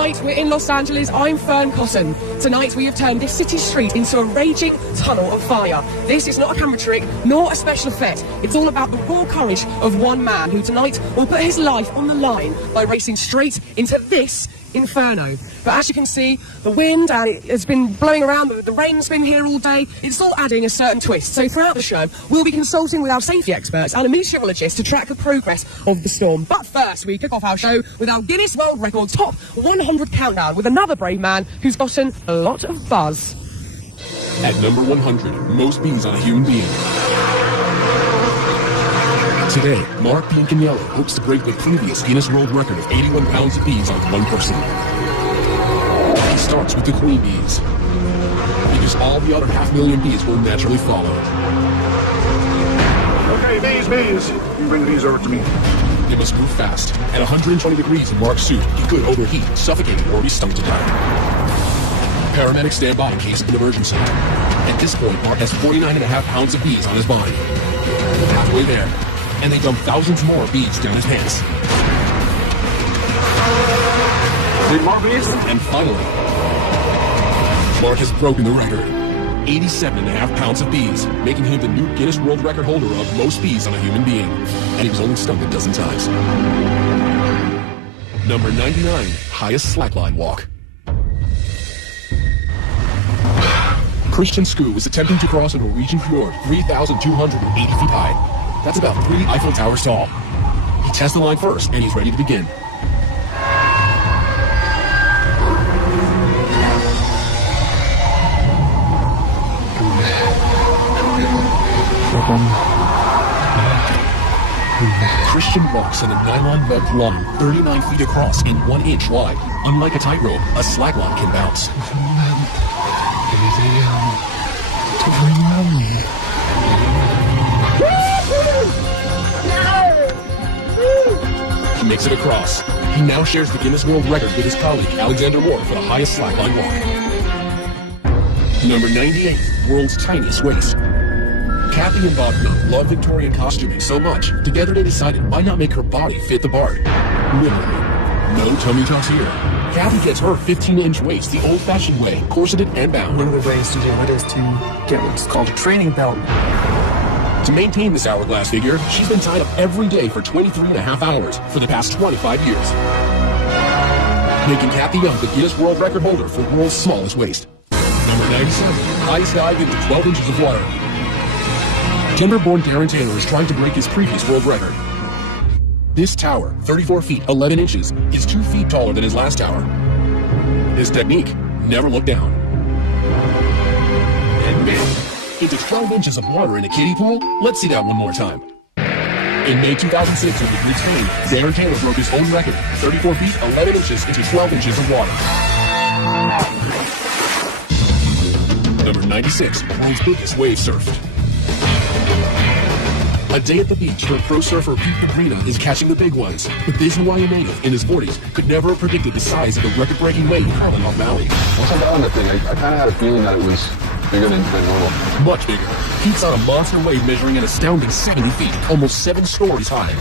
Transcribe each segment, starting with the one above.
Tonight, we're in Los Angeles. I'm Fern Cotton. Tonight, we have turned this city street into a raging tunnel of fire. This is not a camera trick, nor a special effect. It's all about the raw courage of one man who tonight will put his life on the line by racing straight into this inferno. But as you can see, the wind has been blowing around, the rain's been here all day. It's all adding a certain twist. So throughout the show, we'll be consulting with our safety experts and a meteorologist to track the progress of the storm. But first, we kick off our show with our Guinness World Record Top 100 countdown with another brave man who's gotten a lot of buzz. At number 100, most bees on a human being. Today, Mark Bianconello hopes to break the previous Guinness World Record of 81 pounds of bees on one person. He starts with the queen bees, because all the other 500,000 bees will naturally follow. Okay, bees, you bring the bees over to me. They must move fast. At 120 degrees in Mark's suit, he could overheat, suffocate, or be stung to death. Paramedics stand by in case of an emergency. At this point, Mark has 49.5 pounds of bees on his body. Halfway there, and they dump thousands more bees down his pants. Need more bees? And finally, Mark has broken the record. 87.5 pounds of bees, making him the new Guinness World Record holder of most bees on a human being. And he was only stung a dozen times. Number 99, highest slackline walk. Christian Skoo was attempting to cross a Norwegian fjord 3,280 feet high. That's about 3 Eiffel Towers tall. He tests the line first, and he's ready to begin. Christian walks in a nylon webbed line 39 feet across and 1 inch wide. Unlike a tightrope, a slackline can bounce. He makes it across. He now shares the Guinness World Record with his colleague Alexander Moore for the highest slackline walk. Number 98, world's tiniest waist. Kathy and Bob love Victorian costuming so much, together they decided why not make her body fit the part. Literally. No tummy tucks here. Kathy gets her 15-inch waist the old-fashioned way, corseted and bound. One of the ways to do it is to get what's called a training belt. To maintain this hourglass figure, she's been tied up every day for 23.5 hours for the past 25 years. Making Kathy Young the Guinness World Record holder for the world's smallest waist. Number 97, highest dive into 12 inches of water. Denver-born Darren Taylor is trying to break his previous world record. This tower, 34 feet 11 inches, is 2 feet taller than his last tower. His technique, never look down. And bam! Into 12 inches of water in a kiddie pool? Let's see that one more time. In May 2006, with the group's name, Darren Taylor broke his own record, 34 feet 11 inches into 12 inches of water. Number 96, world's biggest wave surfed. A day at the beach where pro surfer Pete Pegrino is catching the big ones. But this Hawaiian native in his 40s could never have predicted the size of the record-breaking wave in Harlem Valley. Once I got on the thing, I kind of had a feeling that it was bigger than normal. Much bigger. Pete's on a monster wave measuring an astounding 70 feet, almost 7 stories high.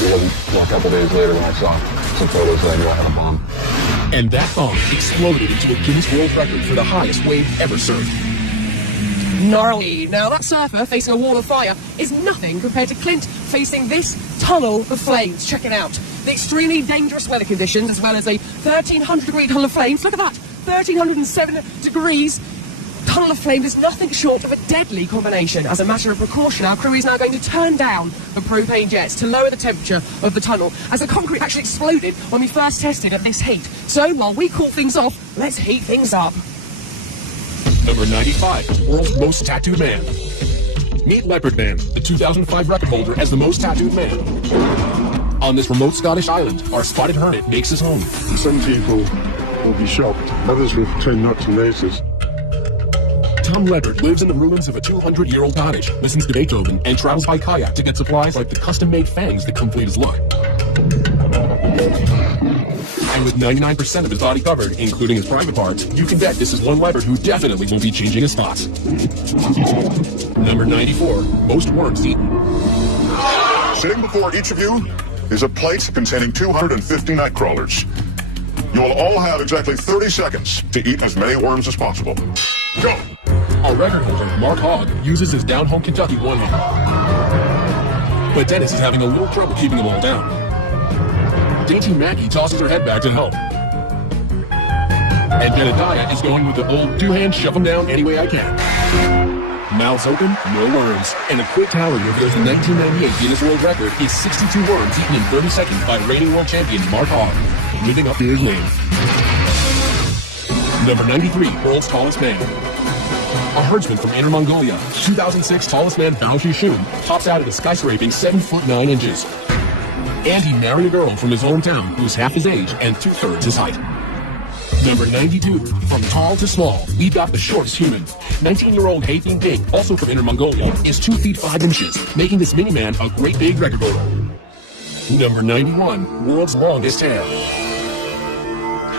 It wasn't a couple days later when I saw some photos that I knew I had a bomb. And that bomb exploded into a Guinness World Record for the highest wave ever surfed. Gnarly. Now that surfer facing a wall of fire is nothing compared to Clint facing this tunnel of flames. Check it out. The extremely dangerous weather conditions as well as a 1,300-degree tunnel of flames. Look at that. 1,307 degrees. Tunnel of flames is nothing short of a deadly combination. As a matter of precaution, our crew is now going to turn down the propane jets to lower the temperature of the tunnel, as the concrete actually exploded when we first tested at this heat. So while we cool things off, let's heat things up. Number 95, world's most tattooed man. Meet Leopard Man, the 2005 record holder as the most tattooed man. On this remote Scottish island, our spotted hermit makes his home. Some people will be shocked. Others will pretend not to notice. Tom Leopard lives in the ruins of a 200-year-old cottage, listens to Beethoven, and travels by kayak to get supplies like the custom-made fangs that complete his look. And with 99% of his body covered, including his private parts, you can bet this is one Leopard who definitely won't be changing his spots. Number 94, most worms eaten. Sitting before each of you is a plate containing 250 night crawlers. You will all have exactly 30 seconds to eat as many worms as possible. Go! Our record holder, Mark Hogg, uses his down-home Kentucky one hand. But Dennis is having a little trouble keeping them all down. Dainty Maggie tosses her head back to help. And Benediah is going with the old two-hand shove them down any way I can. Mouths open, no worms. And a quick tally reveals the 1998 Guinness World Record is 62 worms eaten in 30 seconds by reigning world champion Mark Hogg, living up to his name. Number 93, world's tallest man. A herdsman from Inner Mongolia, 2006 tallest man Bao Shishun pops out at a skyscraping 7 foot 9 inches. And he married a girl from his hometown who's half his age and 2/3 his height. Number 92, from tall to small, we've got the shortest human. 19-year-old Haithing Ping, also from Inner Mongolia, is 2 feet 5 inches, making this mini-man a great big record holder. Number 91, world's longest hair.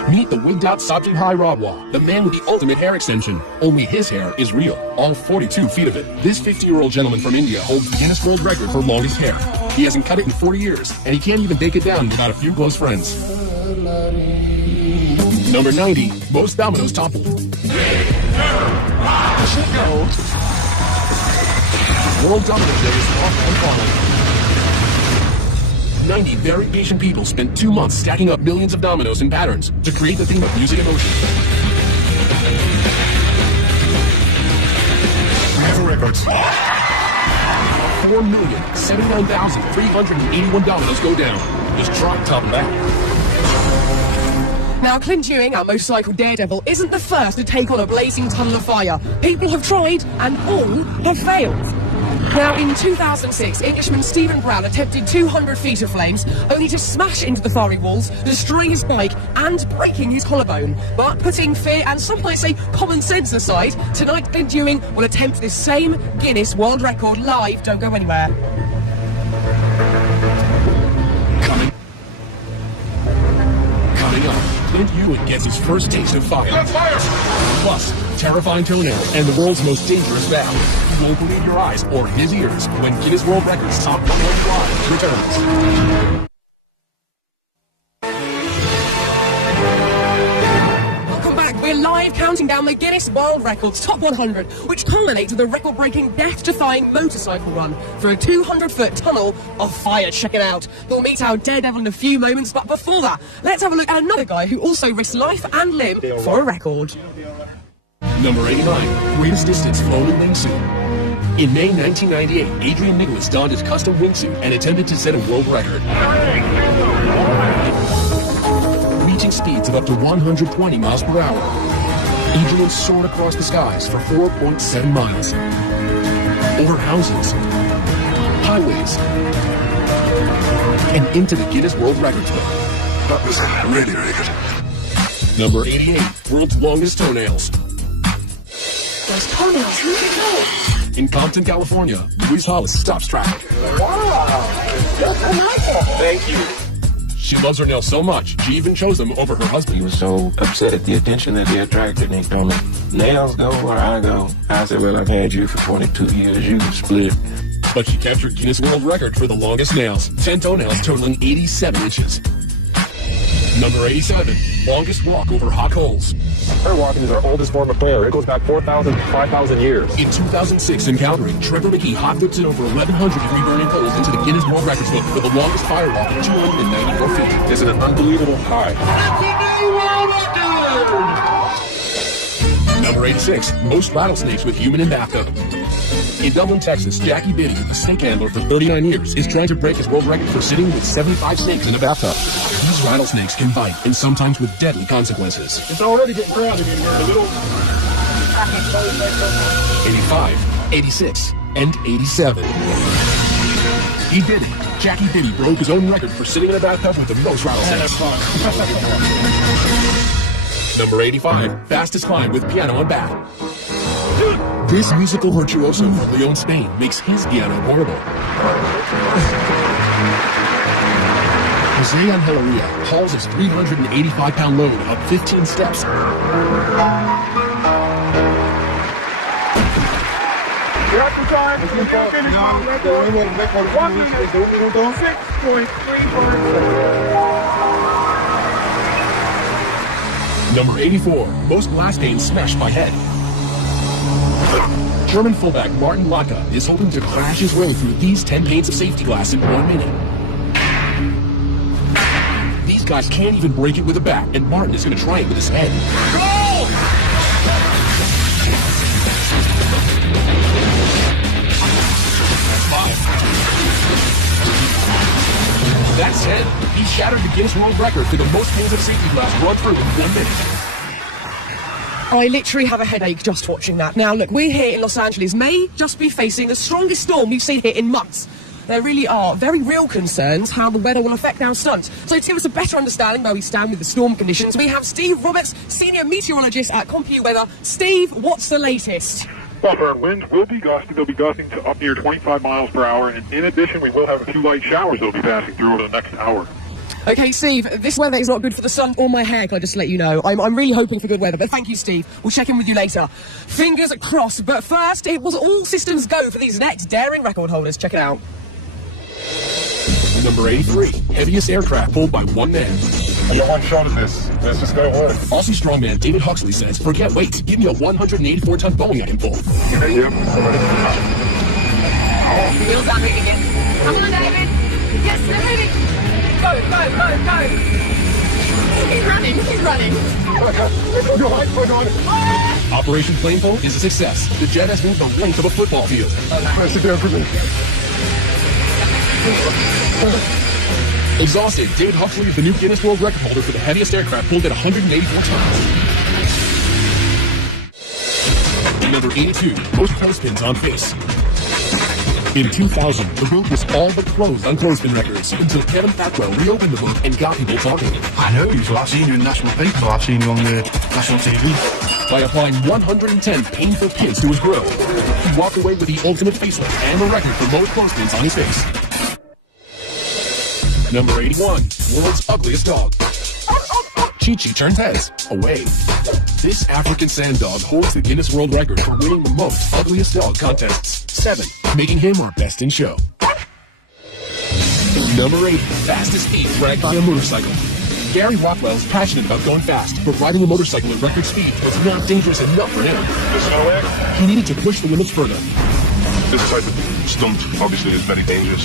Meet the wigged-out Sabji Hai Radwa, the man with the ultimate hair extension. Only his hair is real, all 42 feet of it. This 50-year-old gentleman from India holds the Guinness World Record for longest hair. He hasn't cut it in 40 years, and he can't even take it down without a few close friends. Number 90, most dominoes toppled. World Domino Day is off and falling. 90 very patient people spent 2 months stacking up millions of dominoes in patterns to create the theme of music and motion. Records. 4,079,381 dominoes go down. Just try to top that. Now, Clint Ewing, our motorcycle daredevil, isn't the first to take on a blazing tunnel of fire. People have tried, and all have failed. Now, in 2006, Englishman Stephen Brown attempted 200 feet of flames, only to smash into the fiery walls, destroying his bike and breaking his collarbone. But putting fear and some might say common sense aside, tonight Clint Ewing will attempt this same Guinness World Record live. Don't go anywhere. Coming up, Clint Ewing gets his first taste of fire. Plus, terrifying toenails and the world's most dangerous valve. You won't believe your eyes or his ears when Guinness World Records Top 100 Live returns. Welcome back. We're live counting down the Guinness World Records Top 100, which culminates with a record-breaking, death-defying motorcycle run through a 200-foot tunnel of fire. Check it out. We'll meet our daredevil in a few moments, but before that, let's have a look at another guy who also risked life and limb for a record. Number 89, greatest distance flown in wingsuit. In May 1998, Adrian Nicholas donned his custom wingsuit and attempted to set a world record. Reaching speeds of up to 120 miles per hour, Adrian soared across the skies for 4.7 miles. Over houses, highways, and into the Guinness World Records book. That was really, really good. Number 88, world's longest toenails. Those toenails, look at those. In Compton, California, Louise Hollis stops traffic. Wow, that's delightful. Thank you. She loves her nails so much, she even chose them over her husband. He was so upset at the attention that they attracted, and he told me, nails go where I go. I said, well, I've had you for 22 years, you can split. But she kept her Guinness World Record for the longest nails, 10 toenails totaling 87 inches. Number 87, longest walk over hot coals. Prayer walking is our oldest form of prayer. It goes back 4,000 to 5,000 years. In 2006 in Calgary, Trevor McKee hot flips it over 1,100-degree burning coals into the Guinness World Records book for the longest fire walk at 294 feet. It's an unbelievable high. Number 86, most rattlesnakes with human in bathtub. In Dublin, Texas, Jackie Biddy, a snake handler for 39 years, is trying to break his world record for sitting with 75 snakes in a bathtub. These rattlesnakes can bite, and sometimes with deadly consequences. It's already getting crowded in here. 85, 86, and 87. He did it. Jackie Biddy broke his own record for sitting in a bathtub with the most rattlesnakes. Number 85, fastest climb with piano and bat. This musical virtuoso from Leon, Spain makes his piano portable. Jose Angeleria hauls his 385-pound load up 15 steps. Here I official time. The new finish line record. 1 minute, 6.34. Number 84, most glass panes smashed by head. German fullback Martin Laka is hoping to crash his way through these 10 panes of safety glass in 1 minute. These guys can't even break it with a bat, and Martin is going to try it with his head. Goal! That's 10. He shattered the Guinness World Record for the most panes of safety glass run through in 1 minute. I literally have a headache just watching that. Now, look, we're here in Los Angeles, may just be facing the strongest storm we've seen here in months. There really are very real concerns how the weather will affect our stunt. So to give us a better understanding where we stand with the storm conditions, we have Steve Roberts, Senior Meteorologist at CompuWeather. Steve, what's the latest? Well, our winds will be gusting. They'll be gusting to up near 25 miles per hour. And in addition, we will have a few light showers that'll be passing through over the next hour. Okay, Steve, this weather is not good for the sun or my hair, can I just let you know? I'm really hoping for good weather, but thank you, Steve. We'll check in with you later. Fingers crossed, but first, it was all systems go for these next daring record holders. Check it out. Number 83, heaviest aircraft pulled by one man. I got one shot at this. Let's just go ahead. Aussie strongman David Huxley says, forget weight, give me a 184-ton Boeing I can pull. Yep. Wheels are moving again. Come on, David. Yes, they're moving. Go, go, go, go. He's running, he's running. Go on. Operation Plane Pole is a success. The jet has moved the length of a football field. Press it down for me. Exhausted, David Huxley is the new Guinness World Record holder for the heaviest aircraft pulled at 184 tons. Number 82, most clothespins on face. In 2000, the book was all but closed on clothespin records until Kevin Fatwell reopened the book and got people talking. I know you, so I've seen you in National Paper, I've seen you on the National TV. By applying 110 painful pins to his grill, he walked away with the ultimate facelift and the record for most clothespins on his face. Number 81, world's ugliest dog. Chi-Chi turns heads away. This African sand dog holds the Guinness World Record for winning the most ugliest dog contests, 7, making him our best in show. Number 8, fastest speed dragged by a motorcycle. Gary Rockwell is passionate about going fast, but riding a motorcycle at record speed was not dangerous enough for him. He needed to push the limits further. This type of stunt obviously is very dangerous.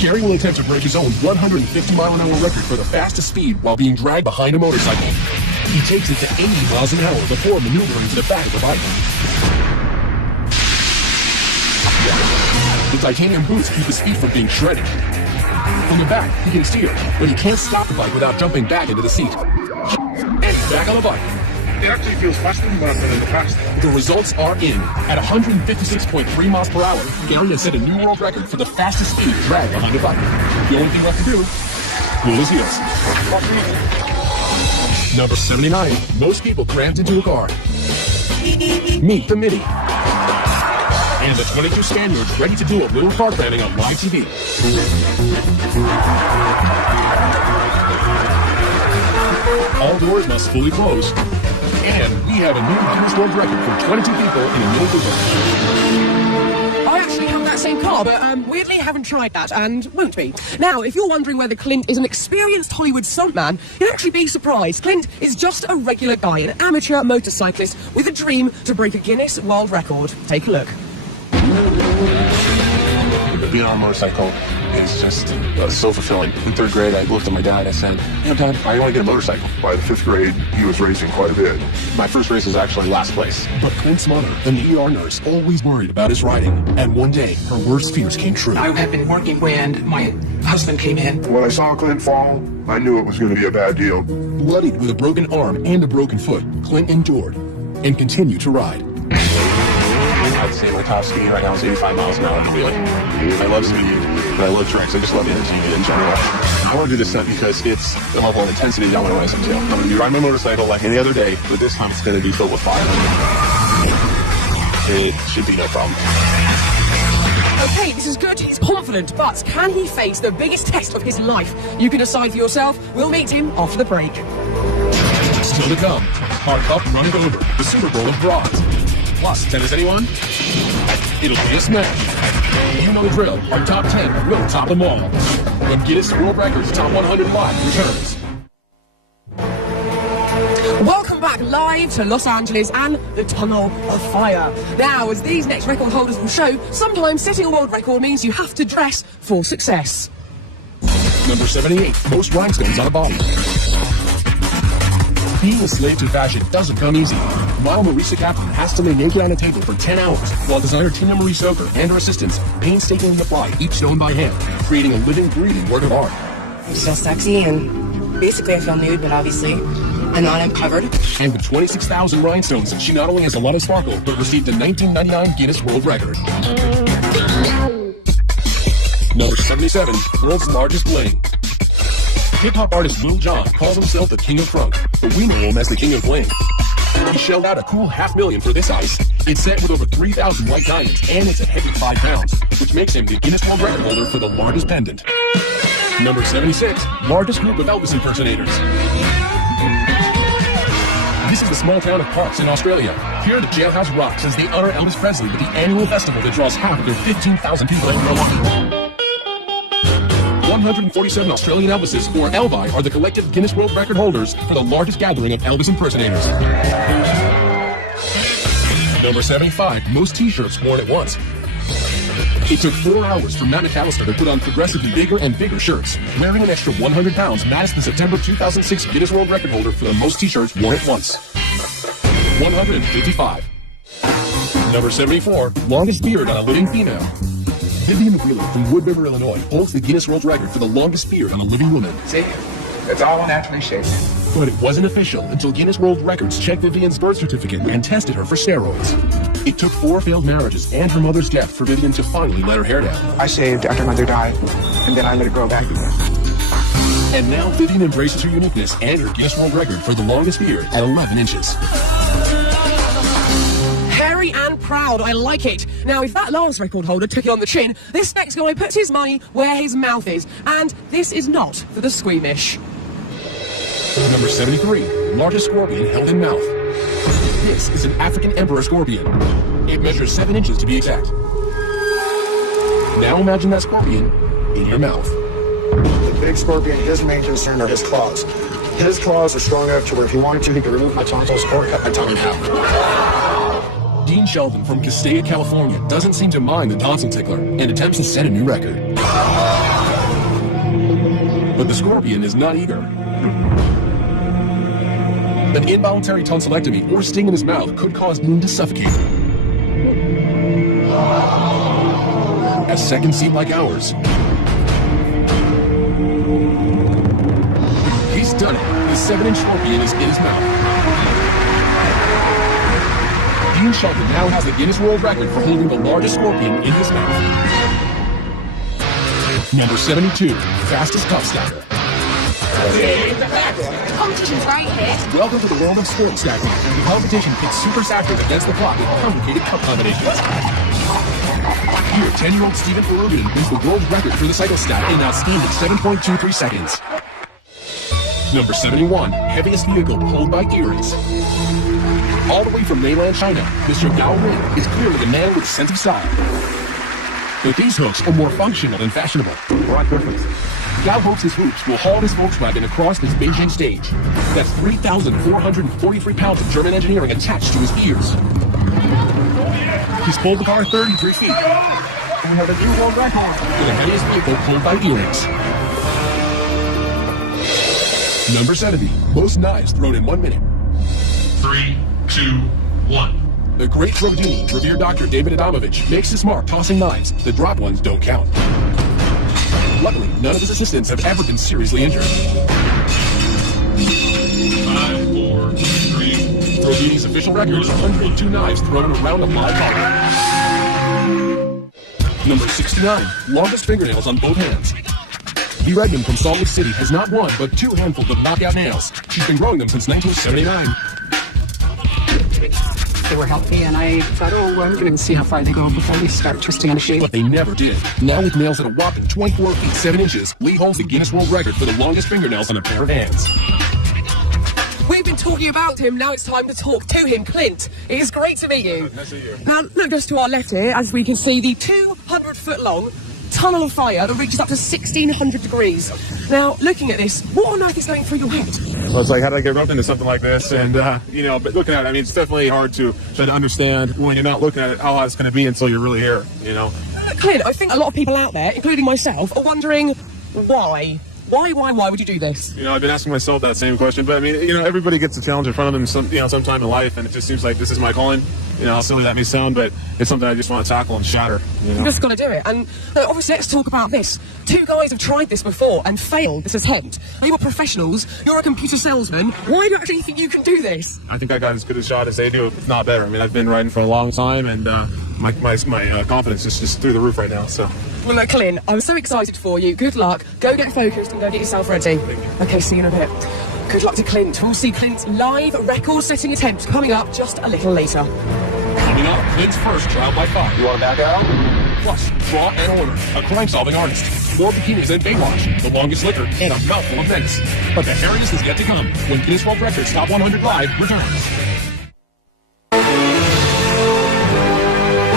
Gary will attempt to break his own 150-mile-an-hour record for the fastest speed while being dragged behind a motorcycle. He takes it to 80 miles an hour before maneuvering to the back of the bike. The titanium boots keep his feet from being shredded. From the back, he can steer, but he can't stop the bike without jumping back into the seat. And back on the bike. It actually feels faster than what I've done in the past. The results are in. At 156.3 miles per hour, Gary has set a new world record for the fastest speed dragged behind a bike. The only thing left to do, cool his heels. Number 79, most people crammed into a car. Meet the Mini. And the 22 Spaniards ready to do a little car cramming on live TV. All doors must fully close. And we have a new Guinness World Record for 22 people in a middle of I actually have that same car, but weirdly haven't tried that and won't be. Now, if you're wondering whether Clint is an experienced Hollywood stuntman, you'll actually be surprised. Clint is just a regular guy, an amateur motorcyclist with a dream to break a Guinness World Record. Take a look. Being on a motorcycle is just so fulfilling. In 3rd grade, I looked at my dad and I said, you know, Dad, I want to get a motorcycle. By the 5th grade, he was racing quite a bit. My first race was actually last place. But Clint's mother, an ER nurse, always worried about his riding. And one day, her worst fears came true. I had been working when my husband came in. When I saw Clint fall, I knew it was going to be a bad deal. Bloodied with a broken arm and a broken foot, Clint endured and continued to ride. I'd say my top speed right now is 85 miles an hour in the wheeling. I love speed, but I love tricks. I just love energy in general. I want to do this stunt because it's the level of intensity that I want to race up to. I'm going to be riding my motorcycle like any other day, but this time it's going to be filled with fire. It should be no problem. Okay, this is good. He's confident, but can he face the biggest test of his life? You can decide for yourself. We'll meet him after the break. Still to come, our cup running over, the Super Bowl of bras. plus. Tennis, anyone? It'll be a smash. You know the drill. Our top 10 will top them all. When Guinness World Records Top 100 Live returns. Welcome back live to Los Angeles and the Tunnel of Fire. Now, as these next record holders will show, sometimes setting a world record means you have to dress for success. Number 78, most rhinestones on a body. Being a slave to fashion doesn't come easy. Model Marisa Kaplan has to lay naked on a table for 10 hours, while designer Tina Marie Stoker and her assistants painstakingly apply each stone by hand, creating a living, breathing work of art. I feel sexy, and basically I feel nude, but obviously I'm not uncovered. And with 26,000 rhinestones, she not only has a lot of sparkle, but received a 1999 Guinness World Record. Number 77, world's largest bling. Hip-hop artist Lil Jon calls himself the king of crunk, but we know him as the king of bling. He shelled out a cool $500,000 for this ice. It's set with over 3,000 white diamonds, and it's a heavy 5 pounds, which makes him the Guinness World Record holder for the largest pendant. Number 76, largest group of Elvis impersonators. This is the small town of Parks in Australia. Here, the Jailhouse Rocks as they honor Elvis Presley with the annual festival that draws half of their 15,000 people in Milwaukee. 147 Australian Elvises, or Elvi, are the collective Guinness World Record holders for the largest gathering of Elvis impersonators. Number 75, most t-shirts worn at once. It took 4 hours for Matt McAllister to put on progressively bigger and bigger shirts. Wearing an extra 100 pounds, Matt is the September 2006 Guinness World Record holder for the most t-shirts worn at once. 155. Number 74, longest beard on a living female. Vivian Wheeler from Wood River, Illinois, holds the Guinness World Record for the longest beard on a living woman. See? It's all naturally shaped. But it wasn't official until Guinness World Records checked Vivian's birth certificate and tested her for steroids. It took 4 failed marriages and her mother's death for Vivian to finally let her hair down. I shaved after mother died, and then I let it grow back again. And now Vivian embraces her uniqueness and her Guinness World Record for the longest beard at 11 inches. Hairy and proud, I like it. Now, if that last record holder took it on the chin, this next guy puts his money where his mouth is. And this is not for the squeamish. Number 73, largest scorpion held in mouth. This is an African emperor scorpion. It measures 7 inches to be exact. Now imagine that scorpion in your mouth. The big scorpion, his main concern are his claws. His claws are strong enough to where if he wanted to, he could remove my tonsils or cut my tongue in half. Dean Sheldon from Castaic, California doesn't seem to mind the tonsil tickler and attempts to set a new record. But the scorpion is not eager. An involuntary tonsillectomy or sting in his mouth could cause Dean to suffocate. A second seat like ours. He's done it. The 7-inch scorpion is in his mouth. Dean Sheldon now has the Guinness World Record for holding the largest scorpion in his mouth. Number 72, fastest cup stacker. Competition's right here. Welcome to the world of sport stacking. The competition pits super stackers against the clock with complicated cup combinations. Here, 10-year-old Stephen Peruvian wins the world record for the cycle stack in an outstanding 7.23 seconds. Number 71, heaviest vehicle pulled by earrings. All the way from mainland China, Mr. Gao Ring is clearly a man with a sense of style. But these hooks are more functional than fashionable. Gao hopes his hoops will haul his Volkswagen across this Beijing stage. That's 3,443 pounds of German engineering attached to his ears. He's pulled the car 33 feet. And we have a new world record for the heaviest vehicle pulled by earrings. Number 70, most knives thrown in 1 minute. 3, 2, 1. The great Drodini, revered Dr. David Adamovich, makes his mark tossing knives. The drop ones don't count. Luckily, none of his assistants have ever been seriously injured. 5, 4, 3. Drodini's official record is 102 knives thrown around a live body. Number 69, longest fingernails on both hands. The Redmond from Salt Lake City has not one, but 2 handfuls of knockout nails. She's been growing them since 1979. They were healthy, and I thought, oh, well, I'm going to see how far they go before we start twisting on a shape. But they never did. Now with nails at a whopping 24 feet 7 inches, Lee holds the Guinness World Record for the longest fingernails on a pair of hands. We've been talking about him, now it's time to talk to him. Clint, it is great to meet you. Nice to meet you. Now, look just to our left here, as we can see, the 200-foot-long tunnel of fire that reaches up to 1,600 degrees. Now, looking at this, what on earth is going through your head? Well, it's like, how did I get roped into something like this? And, you know, but looking at it, I mean, it's definitely hard to try to understand when you're not looking at it how hot it's going to be until you're really here, you know? Clint, I think a lot of people out there, including myself, are wondering why. Why would you do this? You know, I've been asking myself that same question, but I mean, you know, everybody gets a challenge in front of them sometime in life, and it just seems like this is my calling. You know, how silly that may sound, but it's something I just want to tackle and shatter. You know? You've just got to do it. And obviously, let's talk about this. Two guys have tried this before and failed this attempt. Now, you're professionals. You're a computer salesman. Why do you actually think you can do this? I think I got as good a shot as they do, if not better. I mean, I've been riding for a long time, and my confidence is just through the roof right now. So. Well, look, Clint, I'm so excited for you. Good luck. Go get focused and go get yourself ready. Okay, see you in a bit. Good luck to Clint. We'll see Clint's live record-setting attempt coming up just a little later. Coming up, Clint's first trial by fire. You want to back out? Plus, Draw and Order, a crime-solving artist. More bikinis than Baywatch, the longest liquor, and a mouthful of Venice. But the hairiest is yet to come when Guinness World Records Top 100 Live returns.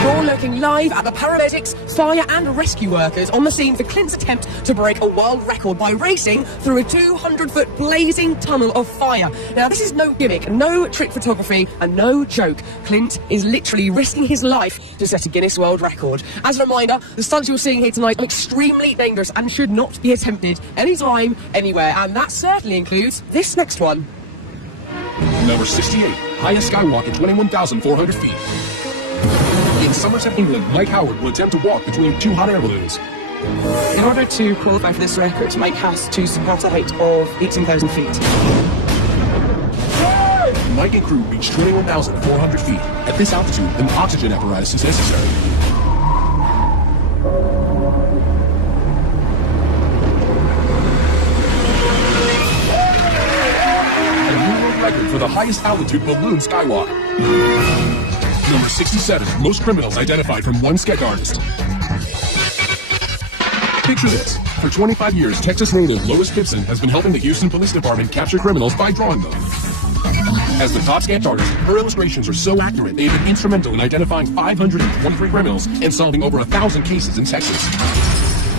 We're looking live at the paramedics, fire and rescue workers on the scene for Clint's attempt to break a world record by racing through a 200-foot blazing tunnel of fire. Now, this is no gimmick, no trick photography, and no joke. Clint is literally risking his life to set a Guinness World Record. As a reminder, the stunts you're seeing here tonight are extremely dangerous and should not be attempted anytime, anywhere, and that certainly includes this next one. Number 68, highest skywalk at 21,400 feet. In Somerset, England, Mike Howard will attempt to walk between two hot air balloons. In order to qualify for this record, Mike has to surpass a height of 18,000 feet. Mike and crew reach 21,400 feet. At this altitude, an oxygen apparatus is necessary. A new world record for the highest altitude balloon skywalk. Number 67, most criminals identified from one sketch artist. Picture this. For 25 years, Texas native Lois Gibson has been helping the Houston Police Department capture criminals by drawing them. As the top sketch artist, her illustrations are so accurate they've been instrumental in identifying 523 criminals and solving over 1,000 cases in Texas.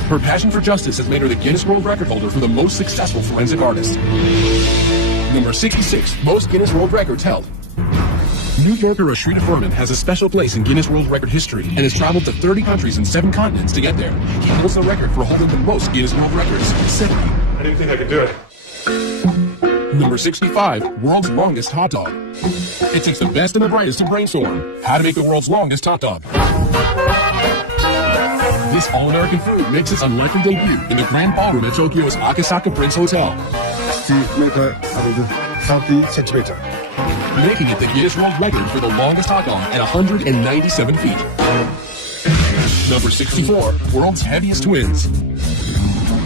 Her passion for justice has made her the Guinness World Record holder for the most successful forensic artist. Number 66, most Guinness World Records held. New Yorker Ashrita Furman has a special place in Guinness World Record history and has traveled to 30 countries and 7 continents to get there. He holds the record for holding the most Guinness World Records, 70. I didn't think I could do it. Number 65, world's longest hot dog. It takes the best and the brightest to brainstorm how to make the world's longest hot dog. This all-American food makes its unlikely debut in the Grand Ballroom at Tokyo's Akasaka Prince Hotel. 30 centimeters. Making it the Guinness World Record for the longest hot dog at 197 feet. Number 64, world's heaviest twins.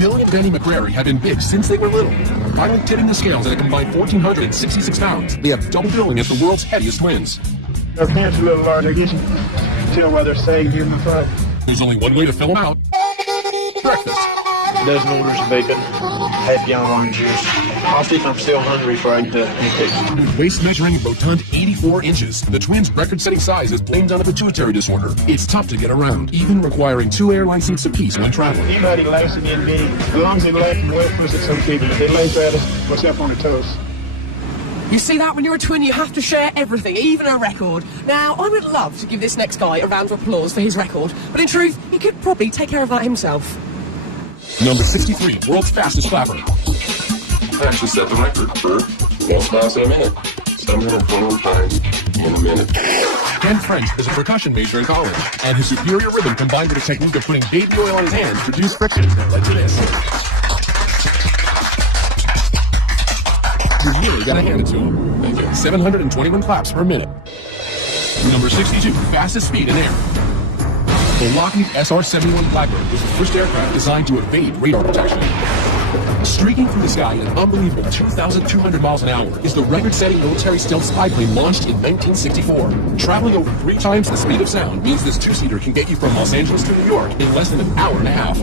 Bill and Danny McCrary have been big since they were little. Finally tipping the scales at a combined 1,466 pounds, they have double billing as the world's heaviest twins. Our pants are a little large. I guess you can tell why they're saying here in the front. There's only one way to fill them out. Breakfast. A dozen orders of bacon, half-gallon orange juice. I'll see if I'm still hungry before I get the pancakes. With waist measuring a rotund 84 inches, the twins' record-setting size is blamed on a pituitary disorder. It's tough to get around, even requiring 2 airline seats apiece when traveling. Anybody laughs at me in meeting, as long as they laugh and wet push at some people, if they laugh at us, what's up on their toes? You see that? When you're a twin, you have to share everything, even a record. Now, I would love to give this next guy a round of applause for his record, but in truth, he could probably take care of that himself. Number 63, world's fastest flapper. I actually set the record for most miles in a minute. 721 times in a minute. Ken French is a percussion major in college, and his superior rhythm combined with a technique of putting baby oil on his hands produced friction that led to this. You really gotta hand it to him. 721 claps per minute. Number 62, fastest speed in air. The Lockheed SR-71 Blackbird was the first aircraft designed to evade radar protection. Streaking through the sky at an unbelievable 2,200 miles an hour is the record-setting military stealth spy plane launched in 1964. Traveling over 3 times the speed of sound means this 2-seater can get you from Los Angeles to New York in less than an hour and a half.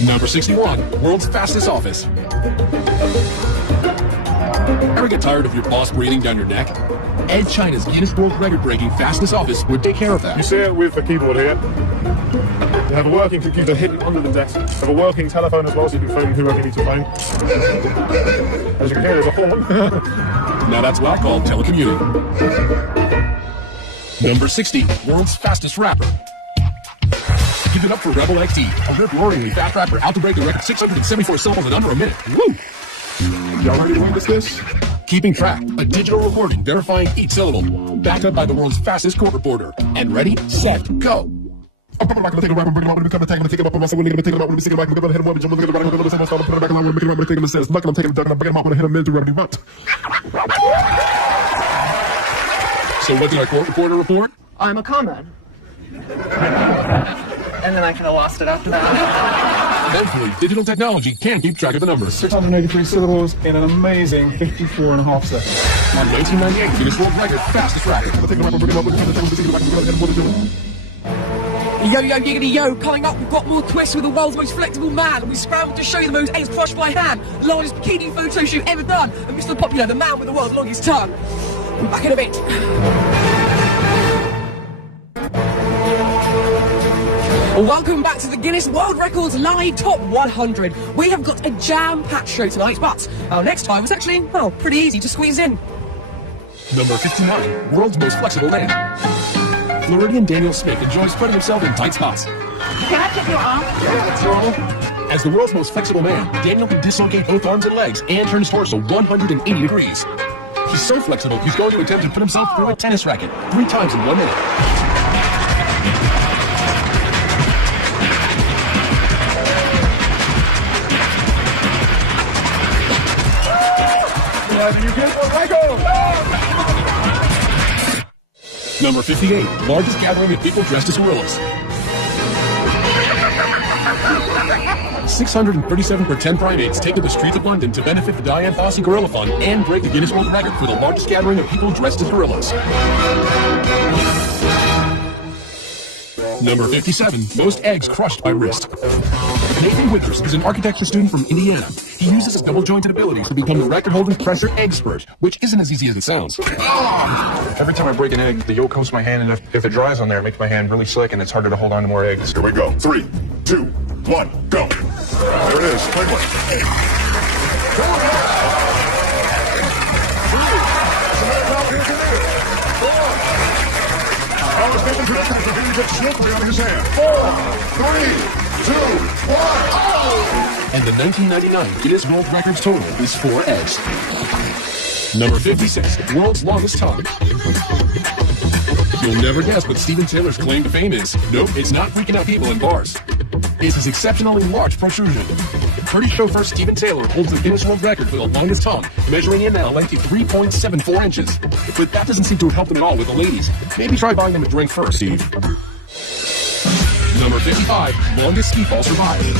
Number 61, world's fastest office. Ever get tired of your boss breathing down your neck? Ed China's Guinness World Record-breaking fastest office would take care of that. You see it with the keyboard here. You have a working computer hidden under the desk. You have a working telephone as well, so you can phone whoever you need to phone. As you can hear, there's a horn. Now that's what I call telecommuting. Number 60, world's fastest rapper. Give it up for Rebel XT, a rip-roaringly fast rapper out to break the record 674 syllables in under a minute. Woo! Y'all ready to witness this? Keeping track, a digital recording verifying each syllable, backed up by the world's fastest court reporter. And ready, set, go! I'm gonna take a rap and bring him up and become a tank. I'm gonna take him up on myself. I'm gonna take him up and hit him up. I'm gonna hit him up and jump. I'm gonna put him up and back. I'm gonna take him and says, look, I'm taking him, I'm bringing him up and hit him into revenue month. So what did our court reporter report? I'm a comrade. And then I kind of lost it after that. Thankfully, digital technology can keep track of the numbers. 683 syllables in an amazing 54.5 seconds. On 1998 Guinness World Record fastest rapper. Yo, yo, giggity, yo, coming up, we've got more quests with the world's most flexible man, and we scrambled to show you the most eggs crushed by hand, the largest bikini photo shoot ever done, and Mr. Popular, the man with the world's longest tongue. We're back in a bit. Welcome back to the Guinness World Records Live Top 100. We have got a jam-packed show tonight, but our next time was actually, well, pretty easy to squeeze in. Number 59, world's most flexible man. Floridian Daniel Smith enjoys putting himself in tight spots. Can I take your arm? Yeah, that's normal. As the world's most flexible man, Daniel can dislocate both arms and legs and turn his torso 180 degrees. He's so flexible, he's going to attempt to put himself through a tennis racket 3 times in 1 minute. Number 58, largest gathering of people dressed as gorillas. 637 pretend primates take to the streets of London to benefit the Diane Fossey Gorilla Fund and break the Guinness World Record for the largest gathering of people dressed as gorillas. Number 57, most eggs crushed by wrist. Nathan Withers is an architecture student from Indiana. He uses his double-jointed abilities to become the record-holding pressure expert, which isn't as easy as it sounds. Every time I break an egg, the yolk coats my hand, and if it dries on there, it makes my hand really slick, and it's harder to hold on to more eggs. Here we go. 3, 2, 1, go. There it is. Play one. And the 1999 Guinness World Records total is 4 eggs. Number 56, world's longest tongue. You'll never guess what Steven Taylor's claim to fame is. Nope, it's not freaking out people in bars. It's his exceptionally large protrusion. Pretty chauffeur Steven Taylor holds the Guinness World Record for the longest tongue, measuring in at a length of 3.74 inches. But that doesn't seem to have helped him at all with the ladies. Maybe try buying them a drink first, Steve. Number 55, longest ski fall survived.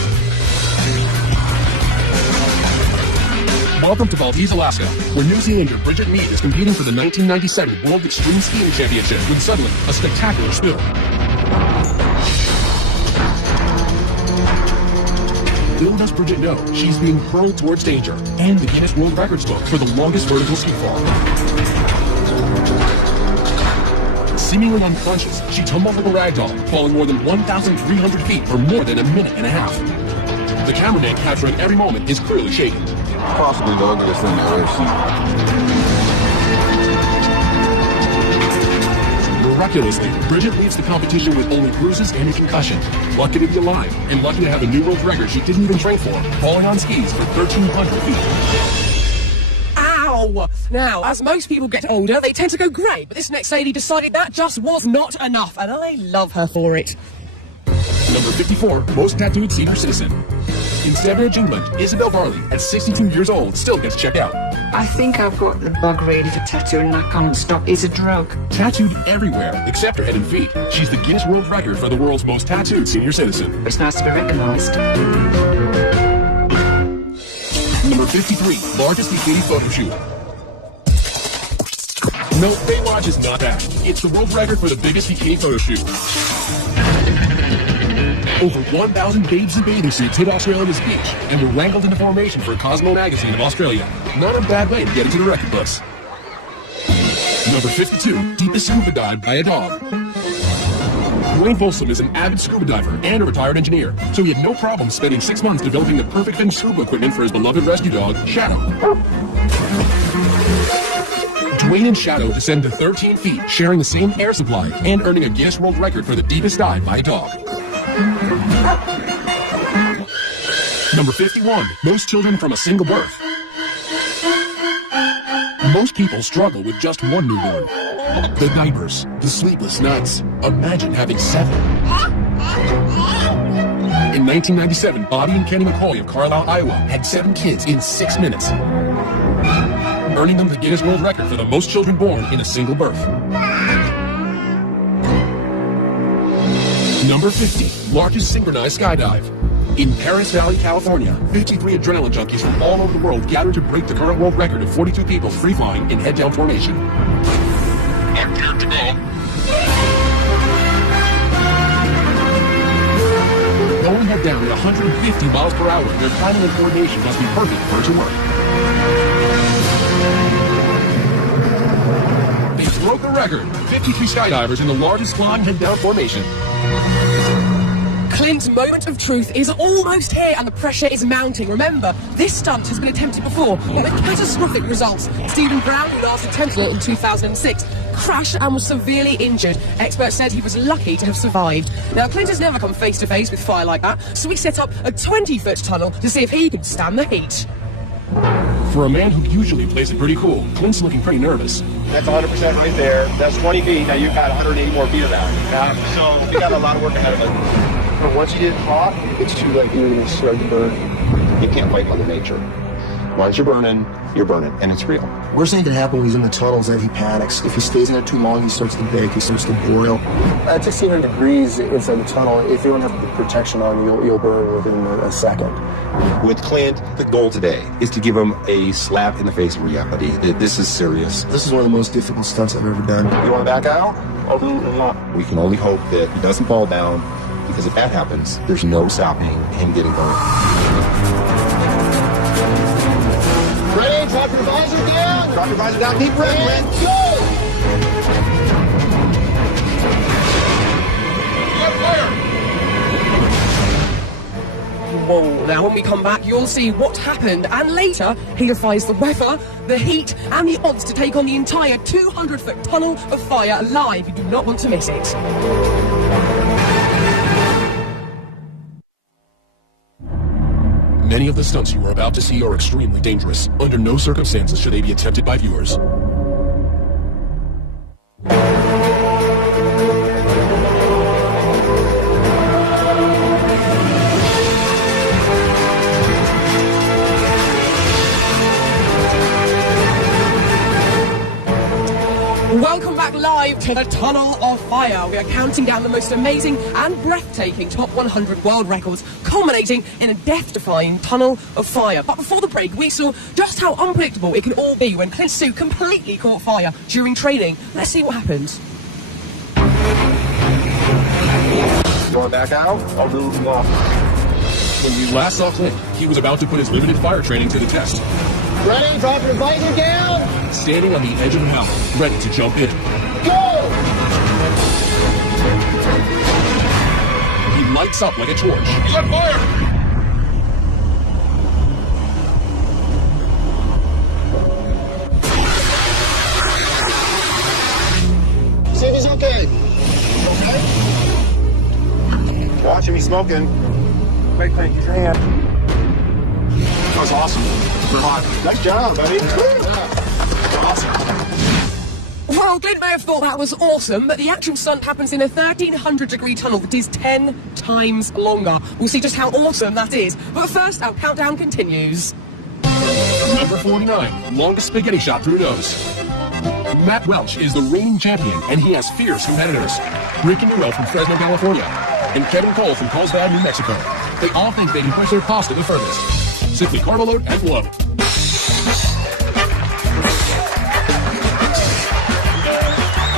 Welcome to Valdez, Alaska, where New Zealander Bridget Mead is competing for the 1997 World Extreme Skiing Championship when suddenly a spectacular spill. Little does Bridget know she's being hurled towards danger and the Guinness World Records book for the longest vertical ski fall. Seemingly unconscious, she tumbled like a ragdoll, falling more than 1,300 feet for more than a minute and a half. The cameraman capturing every moment is clearly shaking. Possibly the ugliest thing I've ever seen. Miraculously, Bridget leaves the competition with only bruises and a concussion. Lucky to be alive, and lucky to have a new world record she didn't even train for, falling on skis for 1,300 feet. Ow! Now, as most people get older, they tend to go grey, but this next lady decided that just was not enough, and I love her for it. Number 54, most tattooed senior citizen. In Stevenage, England, Isabel Varley, at 62 years old, still gets checked out. I think I've got the bug ready for tattooing and I can't stop. It's a drug. Tattooed everywhere, except her head and feet. She's the Guinness World Record for the world's most tattooed senior citizen. It's nice to be recognised. Number 53, largest bikini photo shoot. No, Baywatch is not that. It's the world record for the biggest bikini photo shoot. Over 1,000 babes in bathing suits hit Australia's beach and were wrangled into formation for Cosmo magazine of Australia. Not a bad way to get into the record books. Number 52, deepest scuba dive by a dog. Dwayne Folsom is an avid scuba diver and a retired engineer, so he had no problem spending 6 months developing the perfect fin scuba equipment for his beloved rescue dog, Shadow. Dwayne and Shadow descend to 13 feet, sharing the same air supply and earning a Guinness World Record for the deepest dive by a dog. Number 51, most children from a single birth. Most people struggle with just one newborn. The diapers, the sleepless nights. Imagine having 7. In 1997, Bobby and Kenny McCoy of Carlisle, Iowa had 7 kids in 6 minutes, earning them the Guinness World Record for the most children born in a single birth. Number 50, largest synchronized skydive. In Paris Valley, California, 53 adrenaline junkies from all over the world gathered to break the current world record of 42 people free-flying in head-down formation. I'm geared to go. Going head-down at 150 miles per hour, their planning and coordination must be perfect for it to work. They broke the record. 53 skydivers in the largest flying head-down formation. Clint's moment of truth is almost here and the pressure is mounting. Remember, this stunt has been attempted before, but with catastrophic results. Stephen Brown, who last attempted it in 2006, crashed and was severely injured. Experts said he was lucky to have survived. Now, Clint has never come face to face with fire like that, so we set up a 20-foot tunnel to see if he could stand the heat. For a man who usually plays it pretty cool, Clint's looking pretty nervous. That's 100% right there. That's 20 feet. Now you've got 180 more feet of that. So we got a lot of work ahead of us. But once you get caught, it's too late. You're going to start to burn. You can't fight Mother Nature. Once you're burning, and it's real. Worst thing that can happen when he's in the tunnel is that he panics. If he stays in there too long, he starts to bake, he starts to boil. At 1600 degrees inside the tunnel, if you don't have the protection on, you'll burn within a second. With Clint, the goal today is to give him a slap in the face of reality. This is serious. This is one of the most difficult stunts I've ever done. You want to back out? We can only hope that he doesn't fall down, because if that happens, there's no stopping him getting burned. Ready? Drop your visor down. Drop your visor down. Deep breath. And go. Get fire. Whoa, now when we come back, you'll see what happened, and later, he defies the weather, the heat, and the odds to take on the entire 200-foot tunnel of fire live. You do not want to miss it. Many of the stunts you are about to see are extremely dangerous. Under no circumstances should they be attempted by viewers. Welcome back live to the Tunnel of Fire. We are counting down the most amazing and breathtaking top 100 world records, culminating in a death-defying Tunnel of Fire. But before the break, we saw just how unpredictable it can all be when Clint's suit completely caught fire during training. Let's see what happens. You want to back out? I'll move you off. When we last saw Clint, he was about to put his limited fire training to the test. Ready? Drop your visor down. Standing on the edge of the mountain, ready to jump in. Go! He lights up like a torch. He's on fire. See if he's okay. Okay? Watch him, he's smoking. Wait, thank you. Hand. That was awesome. Nice job, buddy. Awesome. Well, Clint may have thought that was awesome, but the actual stunt happens in a 1,300-degree tunnel that is 10 times longer. We'll see just how awesome that is. But first, our countdown continues. Number 49, longest spaghetti shot through nose. Matt Welch is the reigning champion, and he has fierce competitors. Rick and Noel from Fresno, California, and Kevin Cole from Carlsbad, New Mexico. They all think they can push their pasta the furthest. Simply carb alert and blow.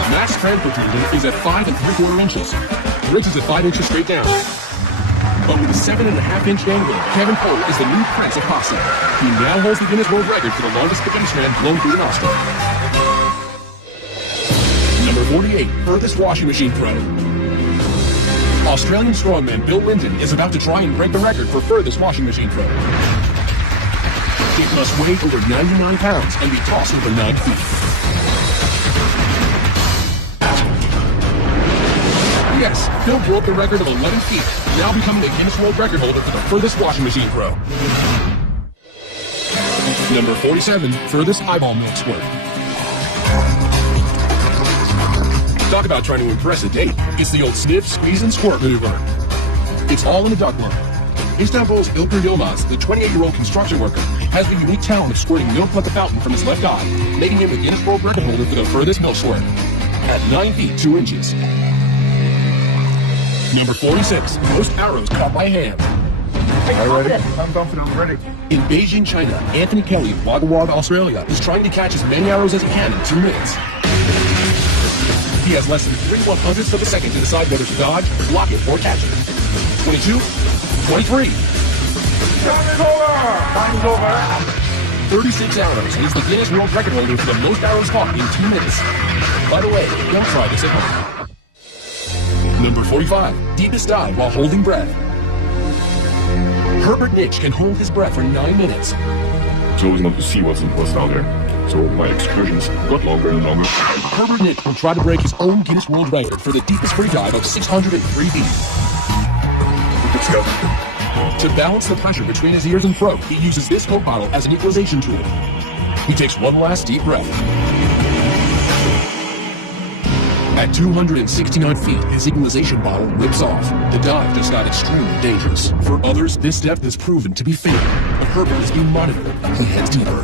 Matt's transfer is at 5 3/4 inches. Rick's is at 5 inches straight down. But with a 7.5-inch diameter, Kevin Porter is the new prince of pasta. He now holds the Guinness World Record for the longest spaghetti strand blown through the nostril. Number 48, furthest washing machine throw. Australian strongman Bill Linton is about to try and break the record for furthest washing machine throw. It must weigh over 99 pounds and be tossed over 9 feet. Yes, Bill broke the record of 11 feet, now becoming the Guinness World Record holder for the furthest washing machine throw. Number 47, furthest eyeball milk squirt. Talk about trying to impress a date. It's the old sniff, squeeze, and squirt maneuver. It's all in the ductwork. Istanbul's Ilker Yilmaz, the 28-year-old construction worker, has the unique talent of squirting milk like a fountain from his left eye, making him the Guinness World Record holder for the furthest milk squirt at 9 feet 2 inches. Number 46, most arrows caught by hand. I'm ready. I'm confident. I'm ready. In Beijing, China, Anthony Kelly of Wagga Wagga, Australia, is trying to catch as many arrows as he can in 2 minutes. He has less than 3/100ths of a second to decide whether to dodge, block it, or catch it. 22, 23. Time is over! Time's over! 36 arrows is the Guinness World Record holder for the most arrows caught in 2 minutes. By the way, don't try this at home. Number 45, deepest dive while holding breath. Herbert Nitch can hold his breath for 9 minutes. It's always wanted to see what's down there. So my excursions got longer and longer. Herbert Nitch will try to break his own Guinness World Record for the deepest free dive of 603 feet. Let's go. To balance the pressure between his ears and throat, he uses this Coke bottle as an equalization tool. He takes one last deep breath. At 269 feet, his equalization bottle rips off. The dive just got extremely dangerous. For others, this depth has proven to be fatal, but Herbert is being monitored. He heads deeper.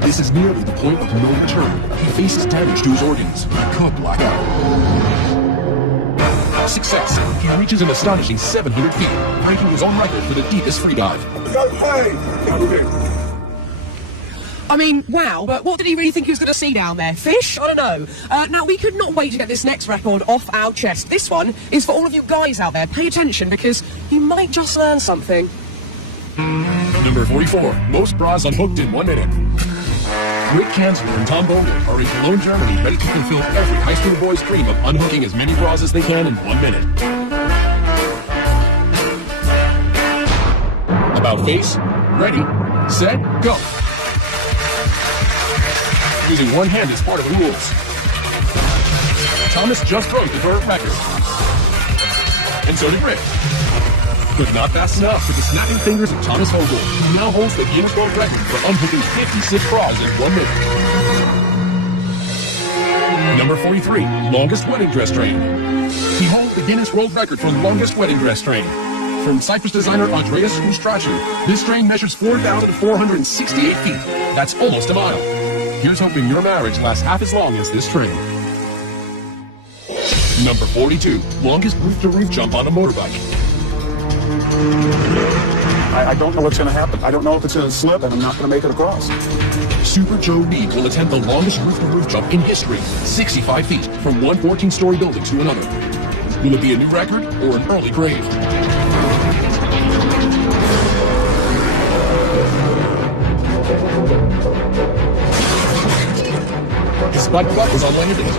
This is nearly the point of no return. He faces damage to his organs. He could black out. Success. He reaches an astonishing 700 feet, breaking his own record for the deepest free dive. I mean, wow, but what did he really think he was going to see down there? Fish? I don't know. Now, we could not wait to get this next record off our chest. This one is for all of you guys out there. Pay attention, because you might just learn something. Number 44, most bras unhooked in 1 minute. Rick Kanzler and Tom Bogert are in Cologne, Germany, ready to fulfill every high school boy's dream of unhooking as many bras as they can in 1 minute. About face, ready, set, go. Using one hand is part of the rules. Thomas just broke the current record. And so did Rick. But not fast enough for the snapping fingers of Thomas Vogel, who now holds the Guinness World Record for unhooking 56 bras in 1 minute. Number 43, longest wedding dress train. He holds the Guinness World Record for longest wedding dress train. From Cyprus designer Andreas Ustrachu, this train measures 4,468 feet. That's almost a mile. Here's hoping your marriage lasts half as long as this train. Number 42, longest roof-to-roof jump on a motorbike. I don't know what's going to happen. I don't know if it's going to slip, and I'm not going to make it across. Super Joe Reed will attempt the longest roof-to-roof jump in history, 65 feet, from one 14-story building to another. Will it be a new record or an early grave? His butt was on landing.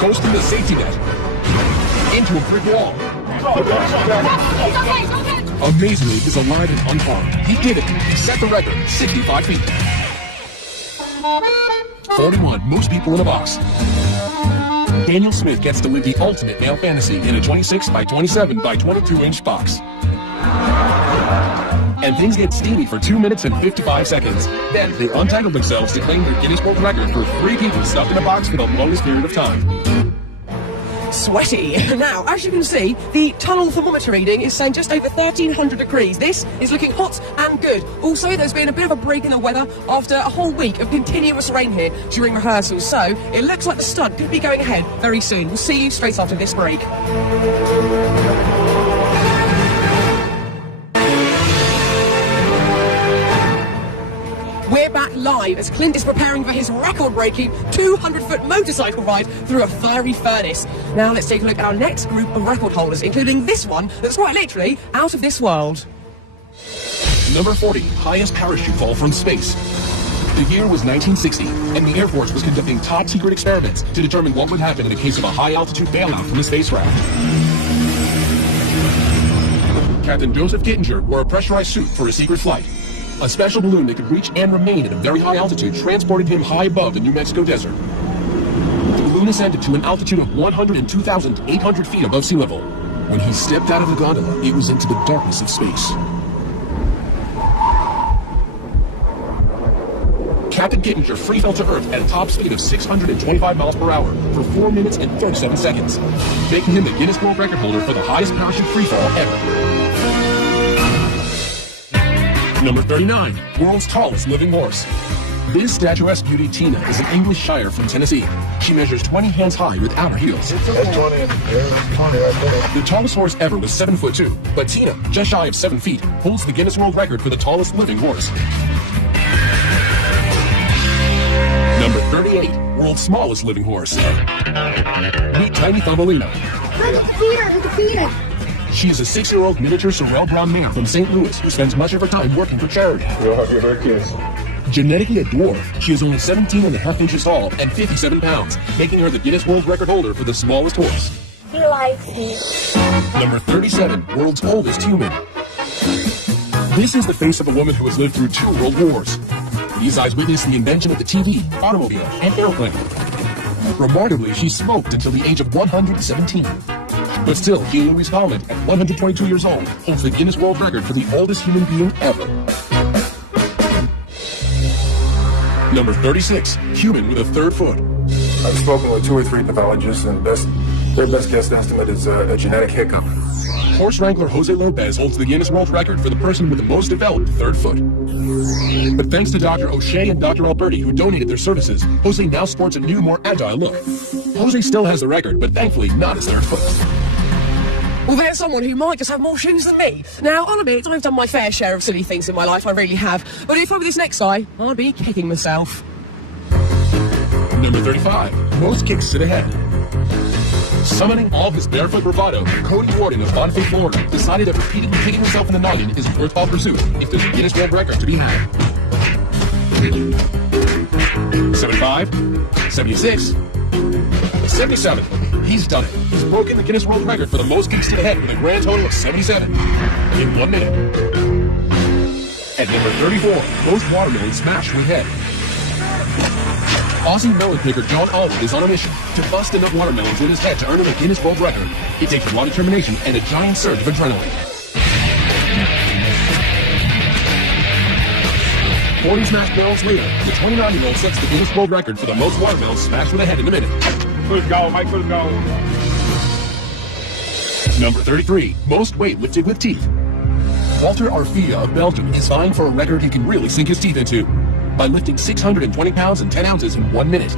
Goes through the safety net. Into a brick wall. Amazingly, is alive and unharmed. He did it. He set the record, 65 feet. 41, most people in a box. Daniel Smith gets to live the ultimate male fantasy in a 26 by 27 by 22-inch box. And things get steamy for 2 minutes and 55 seconds. Then they untangle themselves to claim their Guinness World Record for 3 people stuffed in a box for the longest period of time. Sweaty. Now, as you can see, the tunnel thermometer reading is saying just over 1,300 degrees. This is looking hot and good. Also, there's been a bit of a break in the weather after a whole week of continuous rain here during rehearsals. So, it looks like the stunt could be going ahead very soon. We'll see you straight after this break. We're back live live as Clint is preparing for his record-breaking 200-foot motorcycle ride through a fiery furnace. Now let's take a look at our next group of record holders, including this one that's quite literally out of this world. Number 40, highest parachute fall from space. The year was 1960, and the Air Force was conducting top-secret experiments to determine what would happen in the case of a high-altitude bailout from a spacecraft. Captain Joseph Kittinger wore a pressurized suit for a secret flight. A special balloon that could reach and remain at a very high altitude transported him high above the New Mexico desert. The balloon ascended to an altitude of 102,800 feet above sea level. When he stepped out of the gondola, it was into the darkness of space. Captain Kittinger free fell to Earth at a top speed of 625 miles per hour for 4 minutes and 37 seconds, making him the Guinness World Record holder for the highest parachute free fall ever. Number 39, world's tallest living horse. This statuesque beauty, Tina, is an English Shire from Tennessee. She measures 20 hands high without her heels. That's 20. Yeah, that's 20 right there. The tallest horse ever was 7'2", but Tina, just shy of 7 feet, holds the Guinness World Record for the tallest living horse. Number 38, world's smallest living horse. Meet Tiny Thumbelina. She is a 6-year-old miniature Sorrel brown mare from St. Louis who spends much of her time working for charity. You'll have your very kids. Genetically a dwarf, she is only 17.5 inches tall and 57 pounds, making her the Guinness World Record holder for the smallest horse. He likes me. Number 37, world's oldest human. This is the face of a woman who has lived through 2 world wars. These eyes witnessed the invention of the TV, automobile, and airplane. Remarkably, she smoked until the age of 117. But still, Hugh Louis Coleman, at 122 years old, holds the Guinness World Record for the oldest human being ever. Number 36, human with a 3rd foot. I've spoken with 2 or 3 pathologists, and their best guess estimate is a genetic hiccup. Horse wrangler Jose Lopez holds the Guinness World Record for the person with the most developed 3rd foot. But thanks to Dr. O'Shea and Dr. Alberti, who donated their services, Jose now sports a new, more agile look. Jose still has the record, but thankfully not his 3rd foot. Well, there's someone who might just have more shoes than me. Now, I'll admit, I've done my fair share of silly things in my life, I really have. But if I were this next guy, I'd be kicking myself. Number 35, most kicks to the head. Summoning all his barefoot bravado, Cody Warden of Bonfim, Florida, decided that repeatedly kicking himself in the noggin is a worthwhile pursuit if there's a Guinness World Record to be had. 75, 76, 77. He's done it. He's broken the Guinness World Record for the most kicks to the head with a grand total of 77 in 1 minute. At number 34, most watermelons smashed with head. Aussie melon picker John Alwood is on a mission to bust enough watermelons in his head to earn him a Guinness World Record. It takes raw determination and a giant surge of adrenaline. 40 smashed melons later, the 29-year-old sets the Guinness World Record for the most watermelons smashed with a head in a minute. Good go, Mike, good go. Number 33, most weight lifted with teeth. Walter Arfia of Belgium is vying for a record he can really sink his teeth into by lifting 620 pounds and 10 ounces in 1 minute.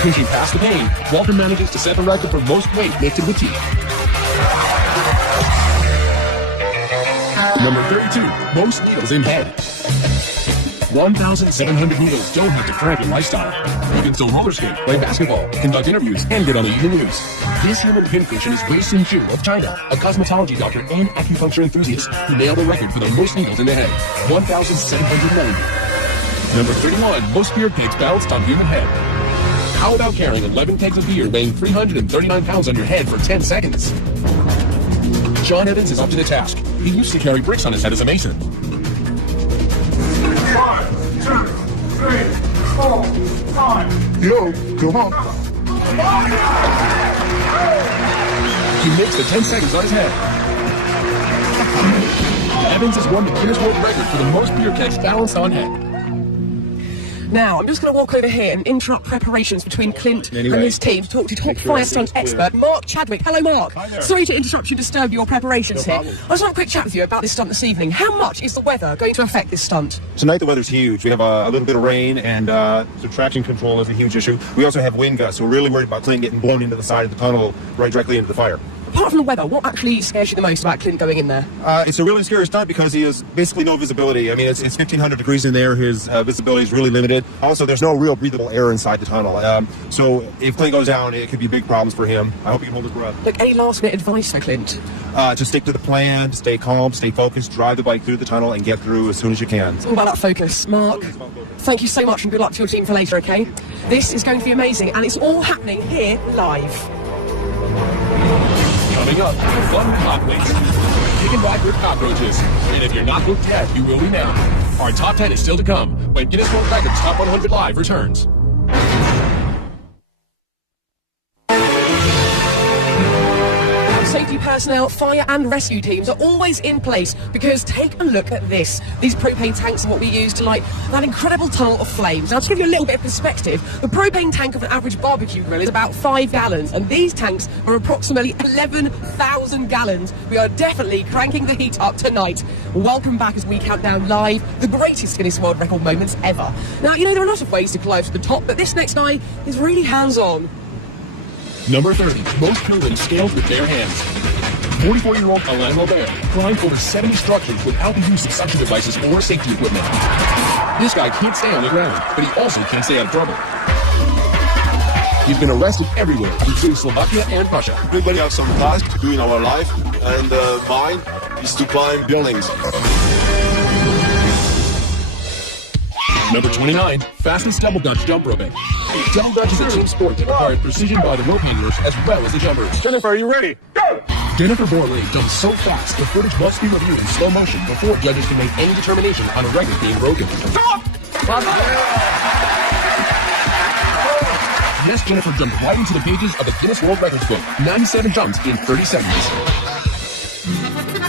Pushing past the pain, Walter manages to set the record for most weight lifted with teeth. Number 32, most needles in head. 1,700 needles don't have to cramp your lifestyle. You can still roller skate, play basketball, conduct interviews, and get on the evening news. This human pincushion is Wei Xin Zhu of China, a cosmetology doctor and acupuncture enthusiast who nailed the record for the most needles in the head, 1,790. Number 31, most beer kegs balanced on human head. How about carrying 11 kegs of beer weighing 339 pounds on your head for 10 seconds? John Evans is up to the task. He used to carry bricks on his head as a mason. 5, 2, 3, 4, 5. Yo, come on. He makes the 10 seconds on his head. Evans has won the Guinness World Record for the most beer kegs balanced on head. Now, I'm just going to walk over here and interrupt preparations between Clint and his team to talk to top fire stunt expert Mark Chadwick. Hello, Mark. Sorry to interrupt you, disturb your preparations here. I just want a quick chat with you about this stunt this evening. How much is the weather going to affect this stunt? Tonight the weather's huge. We have a little bit of rain, and so traction control is a huge issue. We also have wind gusts, so we're really worried about Clint getting blown into the side of the tunnel right directly into the fire. Apart from the weather, what actually scares you the most about Clint going in there? It's a really scary stunt because he has basically no visibility. I mean, it's 1,500 degrees in there. His visibility is really limited. Also, there's no real breathable air inside the tunnel. So if Clint goes down, it could be big problems for him. I hope he can hold his breath. Look, any last-minute advice for Clint? To stick to the plan, stay calm, stay focused, drive the bike through the tunnel, and get through as soon as you can. It's all about that focus. Mark, thank you so much and good luck to your team for later, okay? This is going to be amazing, and it's all happening here live. Coming up, fun hot plates. Kicking back with cockroaches. And if you're not looked at, you will be now. Our top 10 is still to come when Guinness World Records Top 100 Live returns. Safety personnel, fire and rescue teams are always in place because take a look at this. These propane tanks are what we use to light that incredible tunnel of flames. Now, to give you a little bit of perspective, the propane tank of an average barbecue grill is about 5 gallons, and these tanks are approximately 11,000 gallons. We are definitely cranking the heat up tonight. Welcome back as we count down live the greatest Guinness World Record moments ever. Now, you know, there are a lot of ways to climb to the top, but this next guy is really hands-on. Number 30, most pyramids scaled with bare hands. 44-year-old Alain Robert climbed over 70 structures without the use of suction devices or safety equipment. This guy can't stay on the ground, but he also can't stay out of trouble. He's been arrested everywhere, including Slovakia and Russia. Everybody has some task to do in our life, and mine is to climb buildings. Number 29, fastest double dutch jump roping. Double dutch is a team sport that requires precision by the rope handlers as well as the jumpers. Jennifer, are you ready? Go! Jennifer Borley jumps so fast, the footage must be reviewed in slow motion before judges can make any determination on a record being broken. Yes, Jennifer jumped right into the pages of the Guinness World Records book. 97 jumps in 30 seconds.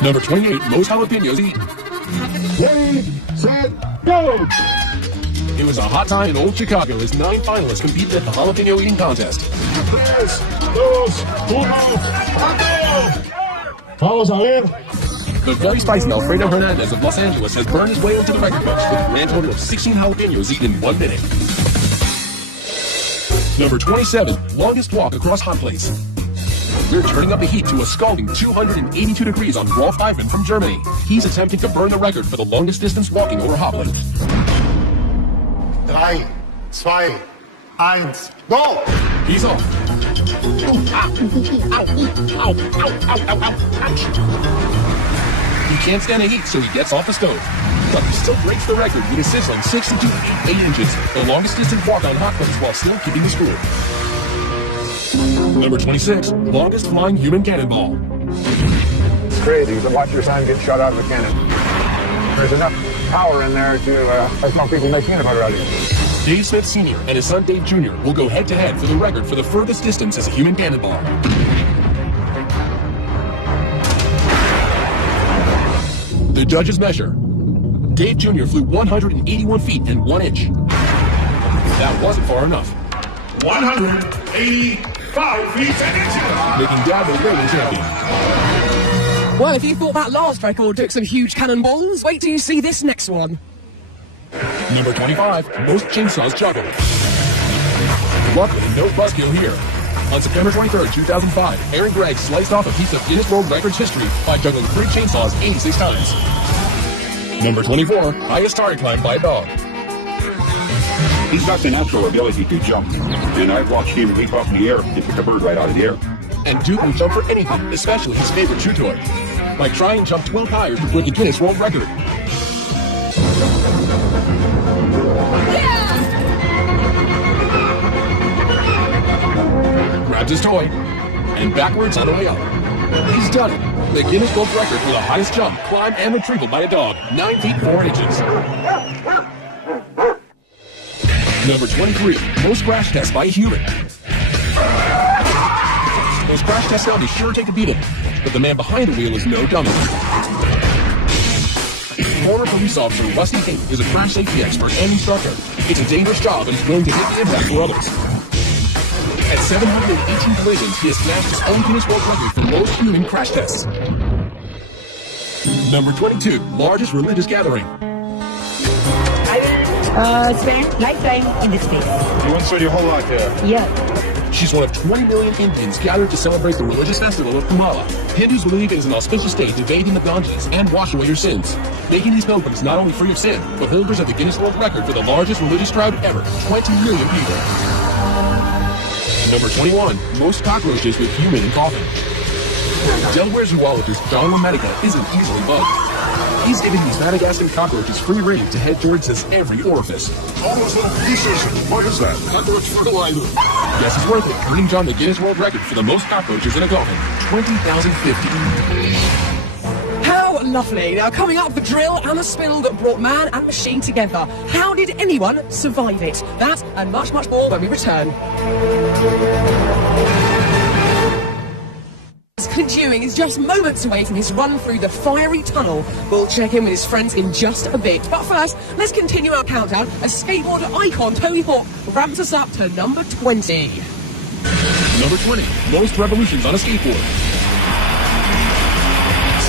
Number 28, most jalapenos eaten. Ready, set, go! It was a hot time in old Chicago as 9 finalists competed at the jalapeno eating contest. The very spicy Alfredo Hernandez of Los Angeles has burned his way into the record books with a grand total of 16 jalapenos eaten in 1 minute. Number 27, longest walk across hot plates. We're turning up the heat to a scalding 282 degrees on Rolf Ivan from Germany. He's attempting to burn the record for the longest distance walking over hot plates. 3, 2, 1, go! He's off. He can't stand the heat, so he gets off the stove. But he still breaks the record with a sizzling 62.8 inches, the longest distance walk on hot plates while still keeping the score. Number 26, longest flying human cannonball. It's crazy to watch your son get shot out of a cannon. There's enough power in there to make people make peanut butter out of it. Dave Smith Sr. and his son Dave Jr. will go head-to-head for the record for the furthest distance as a human cannonball. The judges measure. Dave Jr. flew 181 feet and 1 inch. That wasn't far enough. 185 feet and inches! Making Dad the reigning champion. Well, if you thought that last record took some huge cannonballs, wait till you see this next one. Number 25, most chainsaws juggled. Luckily, no buzzkill here. On September 23rd, 2005, Aaron Gregg sliced off a piece of Guinness World Records history by juggling 3 chainsaws 86 times. Number 24, highest target climb by a dog. He's got the natural ability to jump, and I've watched him leap up in the air and pick a bird right out of the air. And Duke will jump for anything, especially his favorite chew toy. Like try and jump 12 higher to break the Guinness World Record. Grabs his toy, and backwards on the way up. He's done it. The Guinness World Record for the highest jump, climb, and retrieval by a dog, 9 feet 4 inches. Number 23, most crash tests by a human. Those crash tests now be sure take to beat him, but the man behind the wheel is no dummy. Former police officer Rusty King is a crash safety expert and instructor. It's a dangerous job, but he's willing to take the impact for others. At 718 collisions, he has smashed his own Guinness World Record for most human crash tests. Number 22, largest religious gathering. Spent lifetime in this place. You want to spend your whole life here? Yeah. She's one of 20 million Indians gathered to celebrate the religious festival of Kamala. Hindus believe it is an auspicious day to bathe in the Ganges and wash away your sins, making these pilgrims not only free of sin, but holders of the Guinness World Record for the largest religious crowd ever, 20 million people. Number 21, most cockroaches with human in coffin. Delaware zoologist John LaMedica isn't easily bugged. He's giving these Madagascan cockroaches free rein to head towards his every orifice. All those little pieces. What is that? Cockroach fertilizer. Guess it's worth it, earning John the Guinness World Record for the most cockroaches in a coffin, 20,050. How lovely. Now, coming up, the drill and the spill that brought man and machine together. How did anyone survive it? That and much, much more when we return. Conduing is just moments away from his run through the fiery tunnel. We'll check in with his friends in just a bit. But first, let's continue our countdown as skateboarder icon Tony Hawk ramps us up to number 20. Number 20, most revolutions on a skateboard.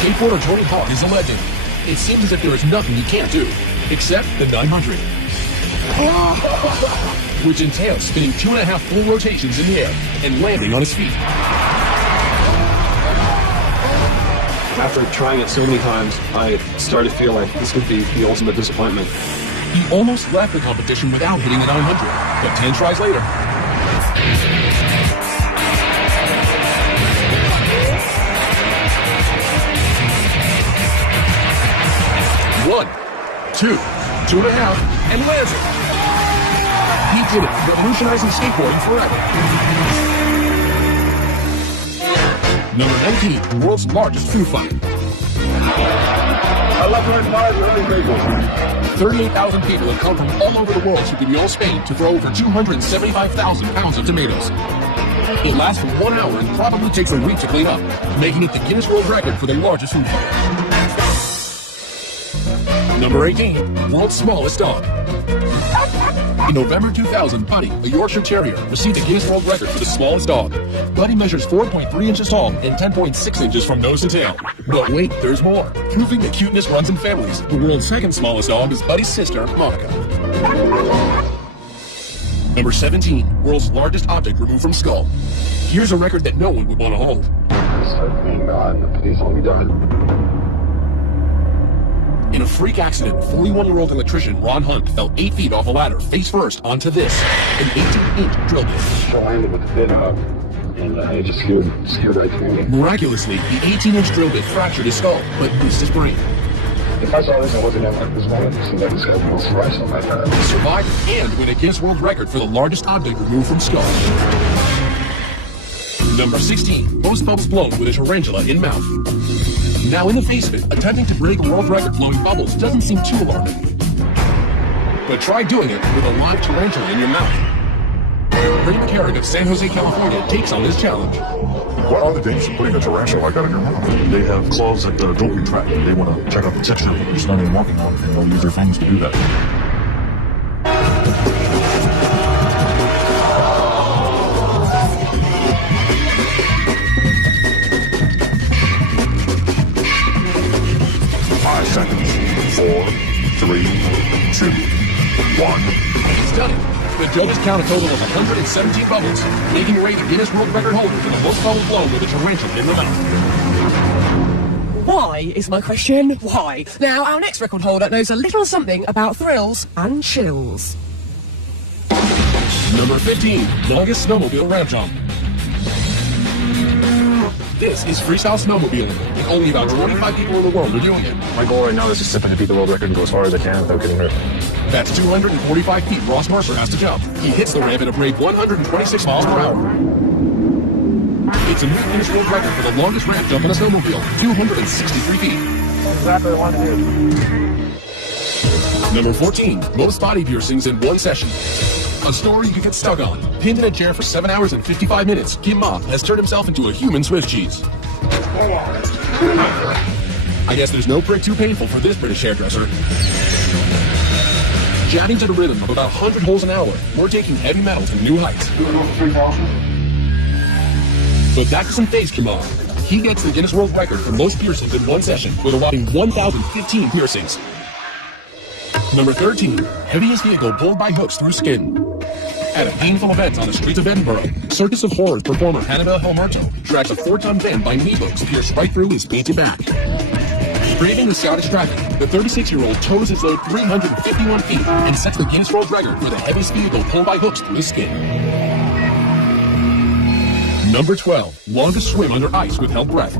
Skateboarder Tony Hawk is a legend. It seems as if there is nothing he can't do, except the 900. Which entails spinning 2.5 full rotations in the air and landing on his feet. After trying it so many times, I started to feel like this would be the ultimate disappointment. He almost left the competition without hitting the 900, but 10 tries later. One, two, 2.5, and lands it. He did it, revolutionizing skateboarding forever. Number 19, world's largest food fight. I love doing fires with other people. 38,000 people have come from all over the world to Viñolo, Spain to throw over 275,000 pounds of tomatoes. It lasts for 1 hour and probably takes a week to clean up, making it the Guinness World Record for the largest food fight. Number 18, world's smallest dog. In November 2000, Buddy, a Yorkshire Terrier, received the Guinness World Record for the smallest dog. Buddy measures 4.3 inches tall and 10.6 inches from nose to tail. But wait, there's more. Proving that cuteness runs in families, the world's second smallest dog is Buddy's sister, Monica. Number 17, world's largest object removed from skull. Here's a record that no one would want to hold. Please let me done. In a freak accident, 41-year-old electrician Ron Hunt fell 8 feet off a ladder face first onto this, an 18-inch drill bit. I landed with the bit up, and it just skewed right through me. Miraculously, the 18-inch drill bit fractured his skull, but missed his brain. If I saw this, I wasn't in like this one. It seemed like this guy was right something like that. He survived and win a Guinness World Record for the largest object removed from skull. Number 16, most bubbles blown with a tarantula in mouth. Now, in the face of it, attempting to break a world record blowing bubbles doesn't seem too alarming. But try doing it with a live tarantula in your mouth. Ray McCarrick of San Jose, California takes on this challenge. What are the dangers of putting a tarantula like that in your mouth? They have claws that don't retract. They want to check out the texture of what you're standing and walking on, and they'll use their fangs to do that. Seconds. 4, 3, 2, 1. Stunning. The judges count a total of 117 bubbles, making Ray the Guinness World Record holder for the most bubbles blown with a tarantula in the mouth. Why is my question? Why? Now, our next record holder knows a little something about thrills and chills. Number 15, longest snowmobile ramp jump. This is freestyle snowmobiling, and only about 25 people in the world are doing it. My goal right now is just simply to beat the world record and go as far as I can without getting hurt. That's 245 feet Ross Mercer has to jump. He hits the ramp at a brave 126 miles per hour. It's a new Guinness World Record for the longest ramp jump in a snowmobile, 263 feet. Exactly what I want to do. Number 14, most body piercings in one session. A story you can get stuck on. Pinned in a chair for 7 hours and 55 minutes, Kim Ma has turned himself into a human Swiss cheese. I guess there's no prick too painful for this British hairdresser. Jabbing to the rhythm of about 100 holes an hour, we're taking heavy metal to new heights. But that doesn't faze Kim Ma. He gets the Guinness World Record for most piercings in one session with a whopping 1,015 piercings. Number 13, heaviest vehicle pulled by hooks through skin. At a painful event on the streets of Edinburgh, Circus of Horrors performer Hannibal Helmerto drags a 4-ton van by knee hooks pierced right through his painted back. Braving the Scottish traffic, the 36-year-old tows his load 351 feet and sets the Guinness World Record for the heaviest vehicle pulled by hooks through his skin. Number 12, longest swim under ice with held breath.